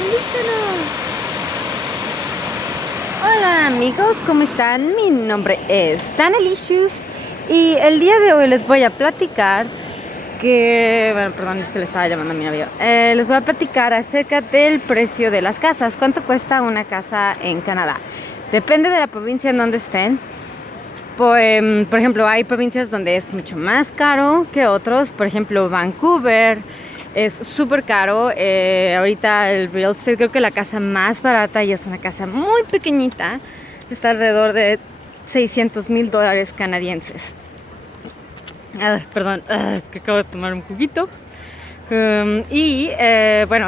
Pelícanos. Hola amigos, ¿cómo están? Mi nombre es Tanelicious y el día de hoy les voy a platicar perdón, es que le estaba llamando a mi novio. Les voy a platicar acerca del precio de las casas. ¿Cuánto cuesta una casa en Canadá? Depende de la provincia en donde estén. Por ejemplo, hay provincias donde es mucho más caro que otros. Por ejemplo, Vancouver es súper caro. Ahorita el real estate, creo que la casa más barata, y es una casa muy pequeñita, está alrededor de $600,000 canadienses. Perdón, es que acabo de tomar un juguito. Bueno,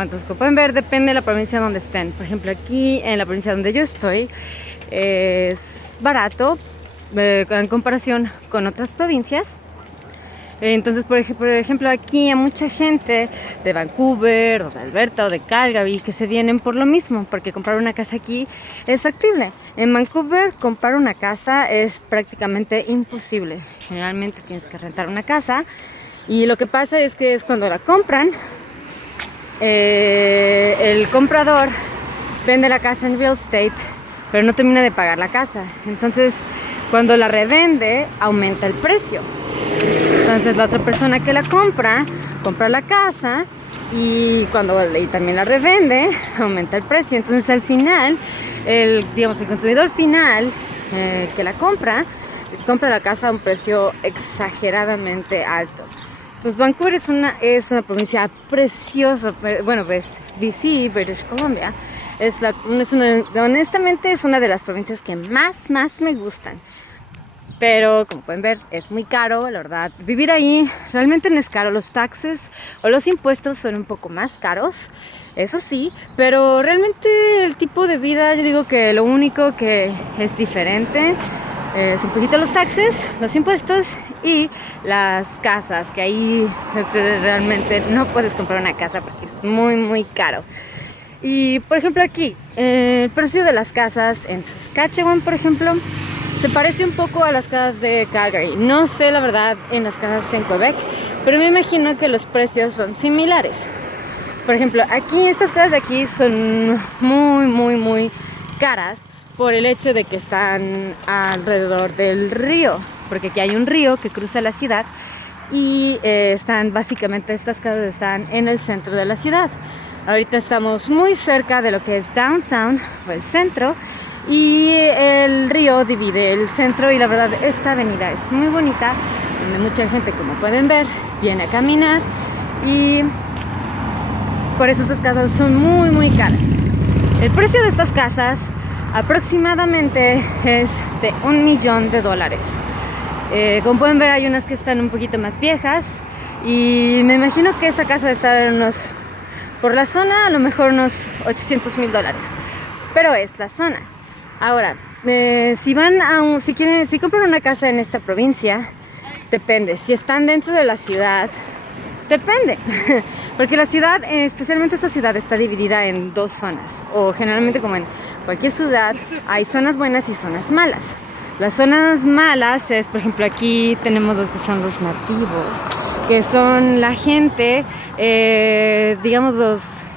entonces como pueden ver, depende de la provincia donde estén. Por ejemplo, aquí en la provincia donde yo estoy es barato en comparación con otras provincias. Entonces, por ejemplo, aquí hay mucha gente de Vancouver o de Alberta o de Calgary que se vienen por lo mismo, porque comprar una casa aquí es factible. En Vancouver comprar una casa es prácticamente imposible. Generalmente tienes que rentar una casa y lo que pasa es que es cuando la compran, el comprador vende la casa en real estate, pero no termina de pagar la casa. Entonces, cuando la revende, aumenta el precio. Entonces la otra persona que la compra la casa y también la revende, aumenta el precio. Entonces al final, el consumidor final que la compra la casa a un precio exageradamente alto. Pues Vancouver es una provincia preciosa. Bueno, pues BC, British Columbia, honestamente es una de las provincias que más me gustan. Pero como pueden ver, es muy caro, la verdad. Vivir ahí realmente no es caro. Los taxes o los impuestos son un poco más caros, eso sí. Pero realmente el tipo de vida, yo digo que lo único que es diferente es un poquito los taxes, los impuestos y las casas. Que ahí realmente no puedes comprar una casa porque es muy caro. Y por ejemplo aquí, el precio de las casas en Saskatchewan, por ejemplo, se parece un poco a las casas de Calgary. No sé la verdad en las casas en Quebec, pero me imagino que los precios son similares. Por ejemplo, aquí estas casas de aquí son muy caras por el hecho de que están alrededor del río, porque aquí hay un río que cruza la ciudad y estas casas están en el centro de la ciudad. Ahorita estamos muy cerca de lo que es downtown o el centro. Y el río divide el centro y la verdad esta avenida es muy bonita, donde mucha gente, como pueden ver, viene a caminar y por eso estas casas son muy caras. El precio de estas casas aproximadamente es de $1 millón. Como pueden ver, hay unas que están un poquito más viejas y me imagino que esta casa debe estar por la zona, a lo mejor unos $800,000, pero es la zona. Ahora, si compran una casa en esta provincia, depende. Si están dentro de la ciudad, depende. Porque la ciudad, especialmente esta ciudad, está dividida en dos zonas. O generalmente, como en cualquier ciudad, hay zonas buenas y zonas malas. Las zonas malas es, por ejemplo, aquí tenemos lo que son los nativos, que son la gente,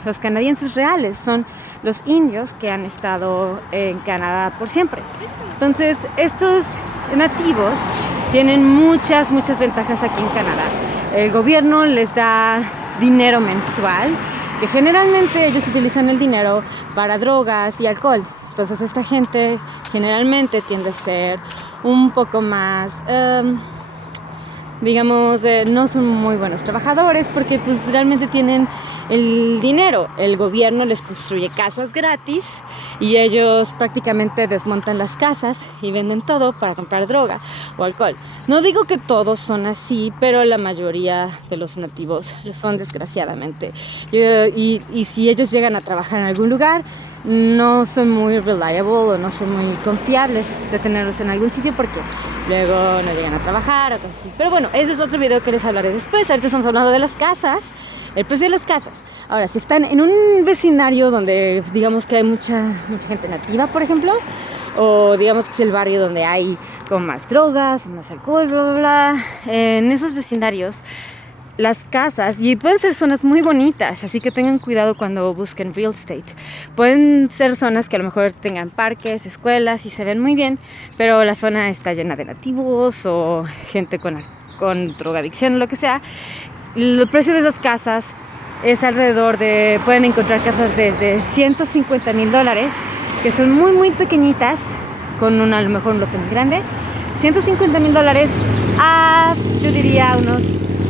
los canadienses reales, son los indios que han estado en Canadá por siempre. Entonces, estos nativos tienen muchas ventajas aquí en Canadá. El gobierno les da dinero mensual, que generalmente ellos utilizan el dinero para drogas y alcohol. Entonces, esta gente generalmente tiende a ser un poco más... no son muy buenos trabajadores porque pues realmente tienen el dinero. El gobierno les construye casas gratis y ellos prácticamente desmontan las casas y venden todo para comprar droga o alcohol. No digo que todos son así, pero la mayoría de los nativos lo son, desgraciadamente. Y si ellos llegan a trabajar en algún lugar, no son muy reliable o no son muy confiables de tenerlos en algún sitio porque luego no llegan a trabajar o cosas así. Pero bueno, ese es otro video que les hablaré después. Ahorita estamos hablando de las casas, el precio de las casas. Ahora, si están en un vecindario donde digamos que hay mucha gente nativa, por ejemplo, o digamos que es el barrio donde hay como más drogas, más alcohol, bla, bla, bla, en esos vecindarios las casas, y pueden ser zonas muy bonitas, así que tengan cuidado cuando busquen real estate. Pueden ser zonas que a lo mejor tengan parques, escuelas y se ven muy bien, pero la zona está llena de nativos o gente con drogadicción o lo que sea. El precio de esas casas es alrededor de, pueden encontrar casas desde $150,000, que son muy muy pequeñitas, con a lo mejor un lote muy grande. $150,000 a, yo diría, unos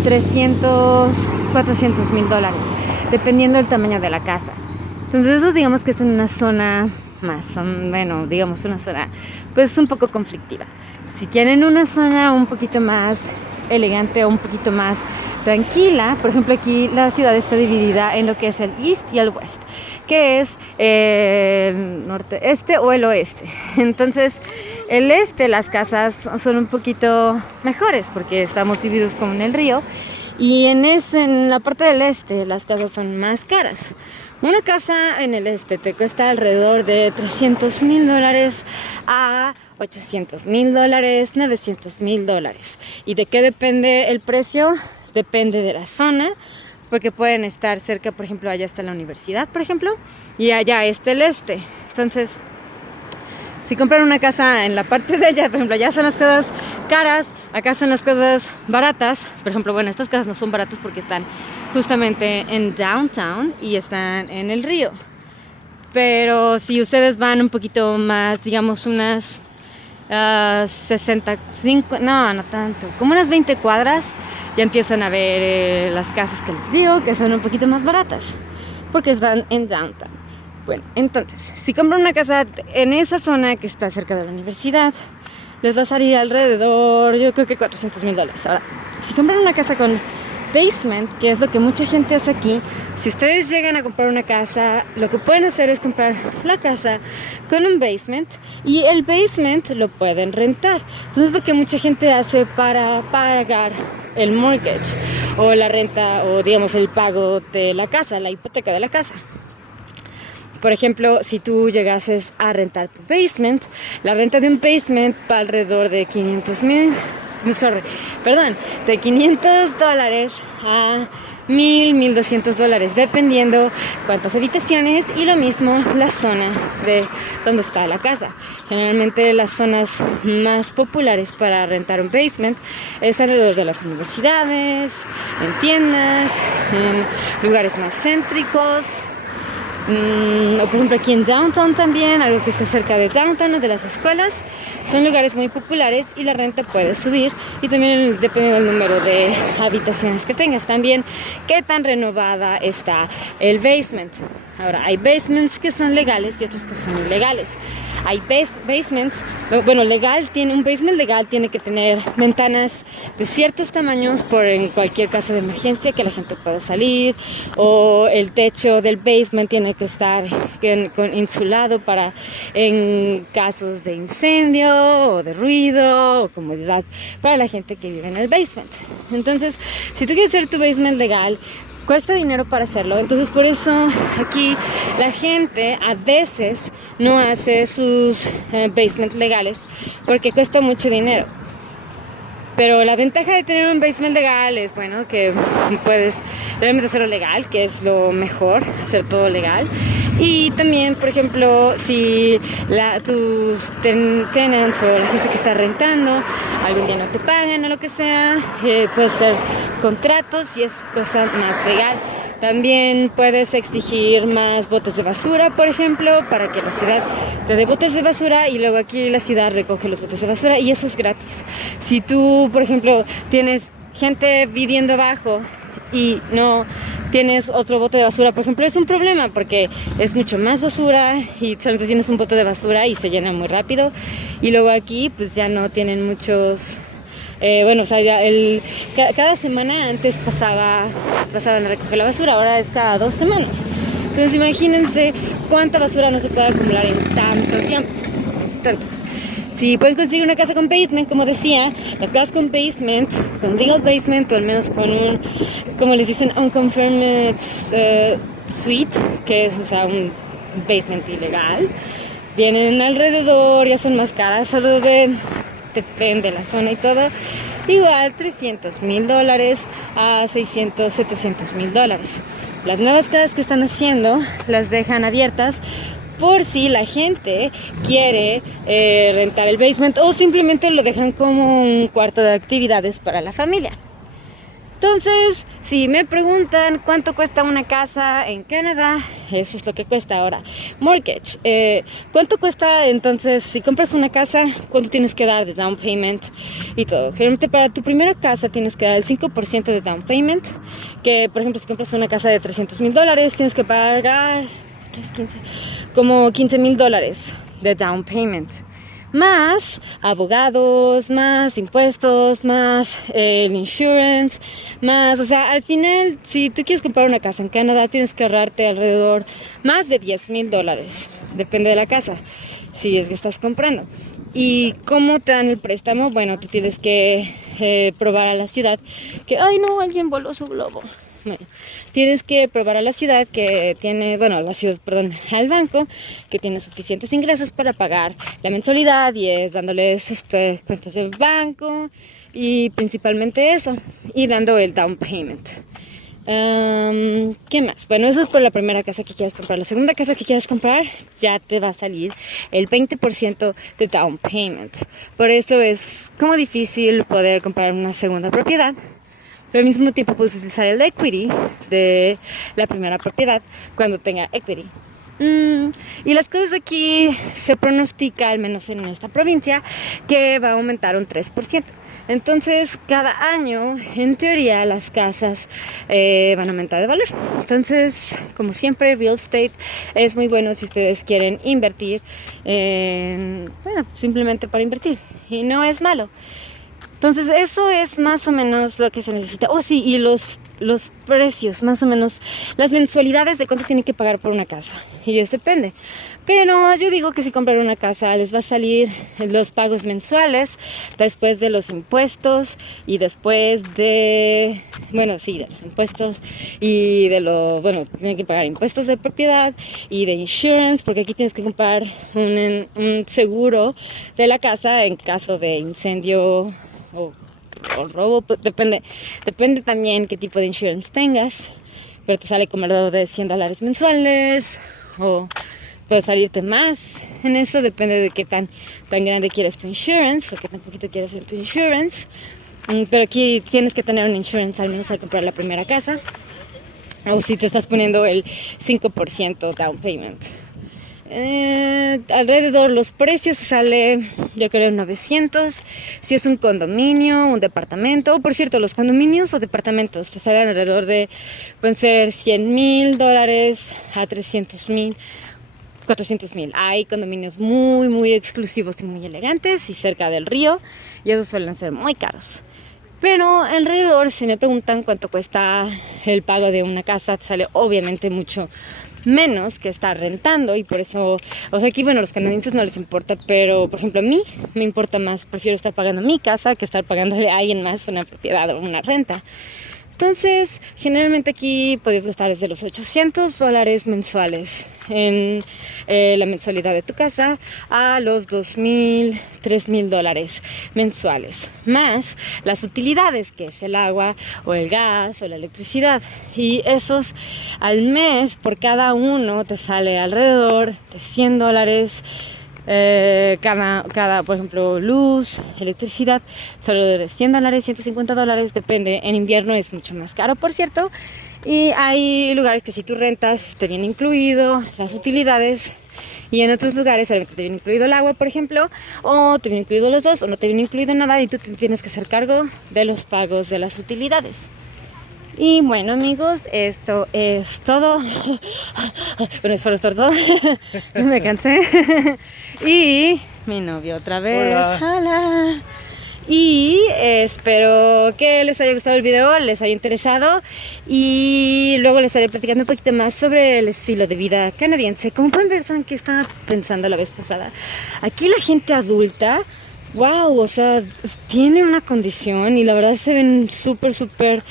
$300,000-400,000, dependiendo del tamaño de la casa. Entonces eso digamos que es en una zona más, bueno, digamos una zona pues un poco conflictiva. Si quieren una zona un poquito más elegante o un poquito más tranquila, por ejemplo aquí la ciudad está dividida en lo que es el east y el west, que es el norte, este o el oeste. Entonces el este, las casas son un poquito mejores porque estamos divididos como en el río, y en la parte del este las casas son más caras. Una casa en el este te cuesta alrededor de $300,000 a $800,000, $900,000. ¿Y de qué depende el precio? Depende de la zona, porque pueden estar cerca, por ejemplo, allá está la universidad, por ejemplo, y allá está el este. Entonces, si compran una casa en la parte de allá, por ejemplo, allá son las casas caras, acá son las casas baratas. Por ejemplo, bueno, estas casas no son baratas porque están justamente en downtown y están en el río. Pero si ustedes van un poquito más, digamos unas 65, no tanto, como unas 20 cuadras, ya empiezan a ver las casas que les digo, que son un poquito más baratas, porque están en downtown. Bueno, entonces, si compran una casa en esa zona que está cerca de la universidad, les va a salir alrededor, yo creo que $400,000. Ahora, si compran una casa con basement, que es lo que mucha gente hace aquí, si ustedes llegan a comprar una casa, lo que pueden hacer es comprar la casa con un basement, y el basement lo pueden rentar. Entonces, lo que mucha gente hace para pagar el mortgage o la renta, o digamos el pago de la casa, la hipoteca de la casa. Por ejemplo, si tú llegases a rentar tu basement, la renta de un basement va alrededor de $500,000 a $1,200, dependiendo cuántas habitaciones, y lo mismo la zona de donde está la casa. Generalmente las zonas más populares para rentar un basement es alrededor de las universidades, en tiendas, en lugares más céntricos. O por ejemplo aquí en downtown también, algo que está cerca de downtown o de las escuelas, son lugares muy populares y la renta puede subir, y también depende del número de habitaciones que tengas, también qué tan renovada está el basement. Ahora, hay basements que son legales y otros que son ilegales. Hay basements, bueno, un basement legal tiene que tener ventanas de ciertos tamaños por en cualquier caso de emergencia que la gente pueda salir, o el techo del basement tiene que estar insulado para en casos de incendio o de ruido, o comodidad para la gente que vive en el basement. Entonces, si tú quieres hacer tu basement legal, cuesta dinero para hacerlo. Entonces por eso aquí la gente a veces no hace sus basements legales, porque cuesta mucho dinero. Pero la ventaja de tener un basement legal es, bueno, que puedes realmente hacerlo legal, que es lo mejor, hacer todo legal. Y también, por ejemplo, si tus tenants o la gente que está rentando algún día no te pagan o lo que sea, puede ser contratos y es cosa más legal. También puedes exigir más botes de basura, por ejemplo, para que la ciudad te dé botes de basura, y luego aquí la ciudad recoge los botes de basura, y eso es gratis. Si tú, por ejemplo, tienes gente viviendo abajo y no tienes otro bote de basura, por ejemplo, es un problema porque es mucho más basura y solamente tienes un bote de basura y se llena muy rápido. Y luego aquí pues ya no tienen muchos... bueno, o sea, cada semana antes pasaban a recoger la basura, ahora es cada 2 semanas. Entonces imagínense cuánta basura no se puede acumular en tanto tiempo. Entonces, si pueden conseguir una casa con basement, como decía, las casas con basement, con legal basement, o al menos con un, como les dicen, unconfirmed suite, que es, o sea, un basement ilegal, vienen alrededor, ya son más caras, alrededor de, depende de la zona y todo, igual $300,000 a $600,000, $700,000. Las nuevas casas que están haciendo las dejan abiertas por si la gente quiere rentar el basement o simplemente lo dejan como un cuarto de actividades para la familia. Entonces, si me preguntan cuánto cuesta una casa en Canadá, eso es lo que cuesta ahora. Mortgage, ¿cuánto cuesta entonces si compras una casa? ¿Cuánto tienes que dar de down payment y todo? Generalmente para tu primera casa tienes que dar el 5% de down payment, que por ejemplo si compras una casa de $300,000 tienes que pagar como $15,000 de down payment. Más abogados, más impuestos, más el insurance, más, o sea, al final, si tú quieres comprar una casa en Canadá, tienes que ahorrarte alrededor más de $10,000, depende de la casa, si es que estás comprando. ¿Y cómo te dan el préstamo? Bueno, tú tienes que probar a la ciudad que, ay no, alguien voló su globo. Bueno, tienes que probar a la ciudad que tiene, al banco que tiene suficientes ingresos para pagar la mensualidad y es dándoles cuentas de banco y principalmente eso y dando el down payment. ¿Qué más? Bueno, eso es por la primera casa que quieres comprar. La segunda casa que quieres comprar ya te va a salir el 20% de down payment. Por eso es como difícil poder comprar una segunda propiedad. Pero al mismo tiempo puedes utilizar el equity de la primera propiedad cuando tenga equity. Y las cosas aquí se pronostica, al menos en esta provincia, que va a aumentar un 3%. Entonces, cada año, en teoría, las casas van a aumentar de valor. Entonces, como siempre, real estate es muy bueno si ustedes quieren invertir simplemente para invertir. Y no es malo. Entonces eso es más o menos lo que se necesita. Oh sí, y los precios, más o menos, las mensualidades de cuánto tienen que pagar por una casa. Y eso depende. Pero yo digo que si compran una casa les va a salir los pagos mensuales después de los impuestos y después de, de los impuestos y tienen que pagar impuestos de propiedad y de insurance, porque aquí tienes que comprar un seguro de la casa en caso de incendio o robo, pues depende también qué tipo de insurance tengas, pero te sale como alrededor de $100 mensuales o puede salirte más en eso, depende de qué tan grande quieres tu insurance o qué tan poquito quieres en tu insurance. Pero aquí tienes que tener un insurance al menos al comprar la primera casa o si te estás poniendo el 5% down payment. Alrededor los precios sale, yo creo, 900 si es un condominio, un departamento. Por cierto, los condominios o departamentos te salen alrededor de, pueden ser $100,000 a 300,000, 400,000. Hay condominios muy muy exclusivos y muy elegantes y cerca del río y esos suelen ser muy caros. Pero alrededor, si me preguntan cuánto cuesta el pago de una casa, te sale obviamente mucho menos que estar rentando y por eso, aquí los canadienses no les importa, pero por ejemplo a mí me importa más, prefiero estar pagando mi casa que estar pagándole a alguien más una propiedad o una renta. Entonces, generalmente aquí puedes gastar desde los $800 mensuales en la mensualidad de tu casa a los $2,000, $3,000 mensuales, más las utilidades, que es el agua o el gas o la electricidad. Y esos al mes, por cada uno, te sale alrededor de $100. Cada, por ejemplo, luz, electricidad, solo de $100, $150, depende. En invierno es mucho más caro, por cierto. Y hay lugares que si tú rentas te viene incluido las utilidades. Y en otros lugares te viene incluido el agua, por ejemplo, o te viene incluido los dos, o no te viene incluido nada y tú tienes que hacer cargo de los pagos de las utilidades. Y bueno, amigos, esto es todo. Bueno, espero estar todo. Me cansé. Y mi novio otra vez. Hola. Y espero que les haya gustado el video, les haya interesado y luego les estaré platicando un poquito más sobre el estilo de vida canadiense. Como pueden ver, ¿saben qué estaba pensando la vez pasada? Aquí la gente adulta wow, o sea, tiene una condición y la verdad se ven súper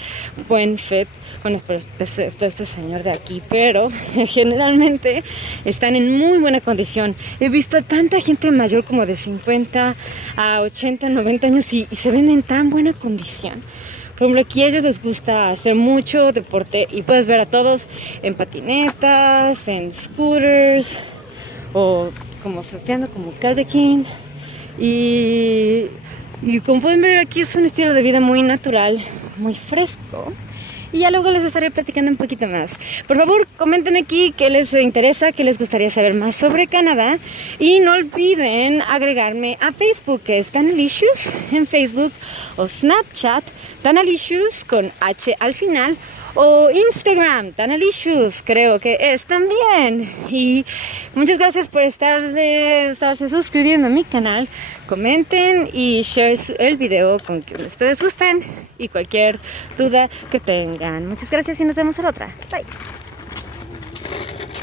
buen fit. Bueno, excepto este señor de aquí, pero generalmente están en muy buena condición. He visto a tanta gente mayor como de 50 a 80, 90 años y se ven en tan buena condición. Por ejemplo, aquí a ellos les gusta hacer mucho deporte y puedes ver a todos en patinetas, en scooters o como surfeando, como kayaking. Y como pueden ver aquí es un estilo de vida muy natural, muy fresco. Y ya luego les estaré platicando un poquito más. Por favor, comenten aquí qué les interesa, qué les gustaría saber más sobre Canadá. Y no olviden agregarme a Facebook, que es Tanalicious en Facebook, o Snapchat, Tanalicious con H al final, o Instagram, Tanalicious, creo que es también. Y muchas gracias por estarse suscribiendo a mi canal. Comenten y share el video con quien ustedes gusten y cualquier duda que tengan. Muchas gracias y nos vemos en la otra. Bye.